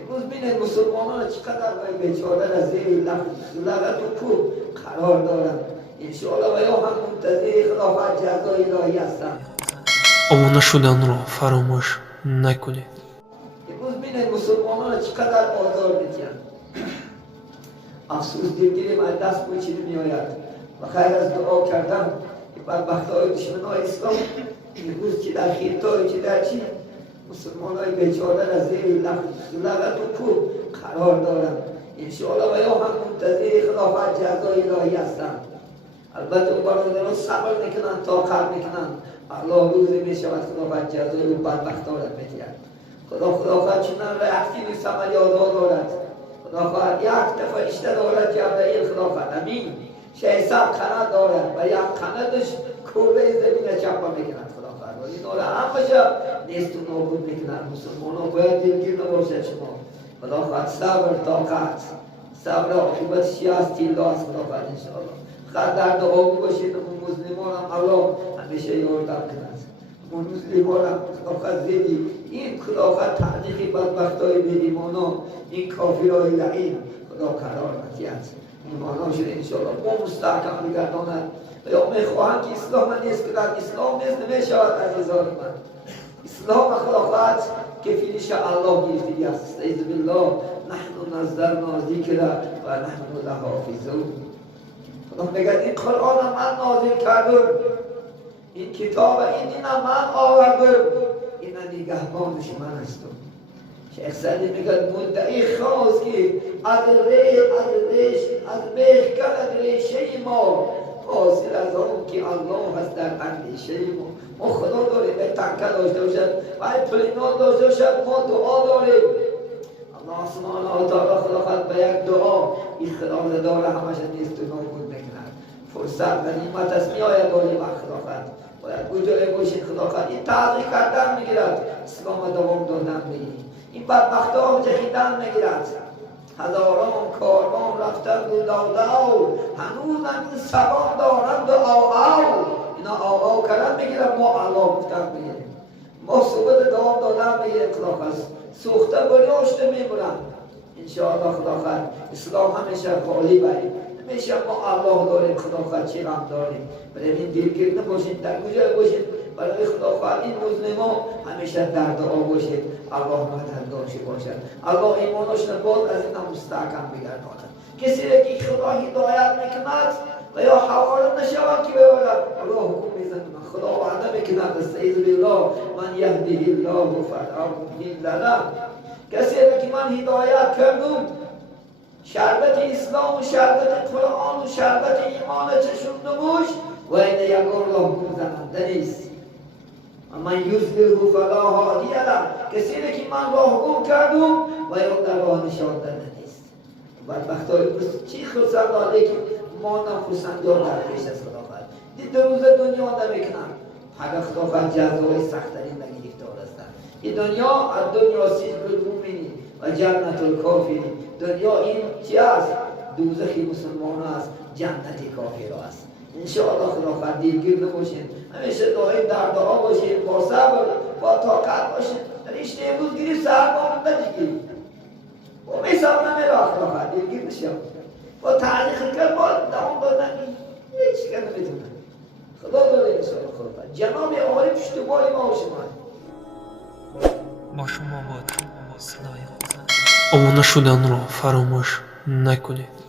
امروز ببینید مسلمانان چقدر بیچاره را زیر لغت و کوب قرار دارند. انشاءالله و یا هم منتظر خلافت جزای الهی هستند. obuna shudanro faromush nakunid. امروز ببینید مسلمانان چقدر آزار می‌دهند. افسوس دلگیری من دست پوچیده می‌آید و خیر از دعا کردم که بدبخت‌های دشمنان اسلام امروز چه در خیرتای چه در چی مسلمانای بیچاره را زیر لغت و کوب قرار دارند. انشاءالله و یا هم منتظر خلافت جزای الهی هستند. البته اون برادران صبر میکنند تا قبل میکنند. الله روزی میشود خلافت جزای اون بدبختان را میدهد. خلافت چنان رأسی و ثمری آزاد دارد. خلافت یک فرشته دارد جبرئیل خلافت امین 600 قنات دارد و یک قناتش کره زمین چپا میکند خلافت و این را همشه نیست و نابود میکنند. مسلمانان باید دلگیر نباشد شما. خلافت صبر طاقت صبر عاقبتش از تیلا است خلافت انشاءالله. خود در دعا باشید و مسلمان هم الله همیشه یاردم کند. مسلمان هم خلافت زیدی این خلافت تحقیقی بدبختای بی‌ایمانا این کافرهای لعین خدا قرار ندهد. ایمانا شده انشاءالله ما مستحکم بگرداند و یا میخواهند که اسلام نیست که در اسلام نیست نمیشود عزیزان من. اسلام خلافت کفیلش الله گرفتی است. استعیذ بالله نحن نزلنا ذکر و نحن له حافظون. خدا میگه این قرآن من نازل کردم، این کتاب این دین من آوردم، این نگهبانش من هستم. شیخ سعدی میگه مدعی خواست که از میخکند ریشه ما حاصل از آن که الله هست در اندیشه ما خدا داریم به تنکه داشته باشد و پلینات داشته باشد ما دعا داریم. الله سبحانه و تعالی خلافت به یک دعا این خلافت داره همش نیست و نابود میکند. فرصت و نعمت است میآید داری با خلافت باید گوجای باشید. خلافت این تحقیق کردن میگیرد اسلام دوام دادن میگیرد. این بدبخت ها جهیدن میگیرد. هزاران کاروان رفتن دو داو هنوز این سبان دارند و آو اینا آو کردن میگیرن ما علا گفتن میگیریم ما صحبت دوام دادن میگیریم. خلافت سوخته بریاشته میبرن انشاءالله. خلافت اسلام همیشه خالی بریم همیشه ما الله داریم خلافت چی غم داریم. برای این دلگیر نباشید در کجای باشید برای خلافت این مسلمان همیشه در دعا باشید الله مددگارش باشد. الله ایمانش نباد از این مستحکم بگرداند. کسی را که خدا هدایت میکند و یا حوالت نشود که ببرد الله حکم میزند خدا وعده میکند استعیذ بالله من یهده الله فلا مضل له. کسی را که من هدایت کردم شربت اسلام و شربت قرآن و شربت ایمان چشم نموش و این یکان را حکم زننده نیست. من یضلله فلا هادی له. کسی را که من راه گم کردم و یا در راه نشان دهنده نیست. بدبختای چی خرسند داده که ما نخرسند یا در پیش از خلافت دید روز دنیا نمیکنن. حق خلافت جزای سخت‌ترین نگرفتار هستند. این دنیا از دنیا سجن المؤمنین و جنت الکافرین. دنیا این چی است؟ دوزخ مسلمان است، جنت کافر است. انشاءالله خلافت دلگیر نباشید. همیشه دائم در دعا باشید با صبر با طاقت باشید. رشته امروز گیری سهر ما نمیگیری و میساب نمیره خلافت دلگیر نشید. با تعلیق کرد با دوام دادن هیچ که نمیتونه. خدا داره انشاءالله خلافت جناب عالی پشتوانی ما و شما با شما باد صدای obuna shudanro faromush nakunid.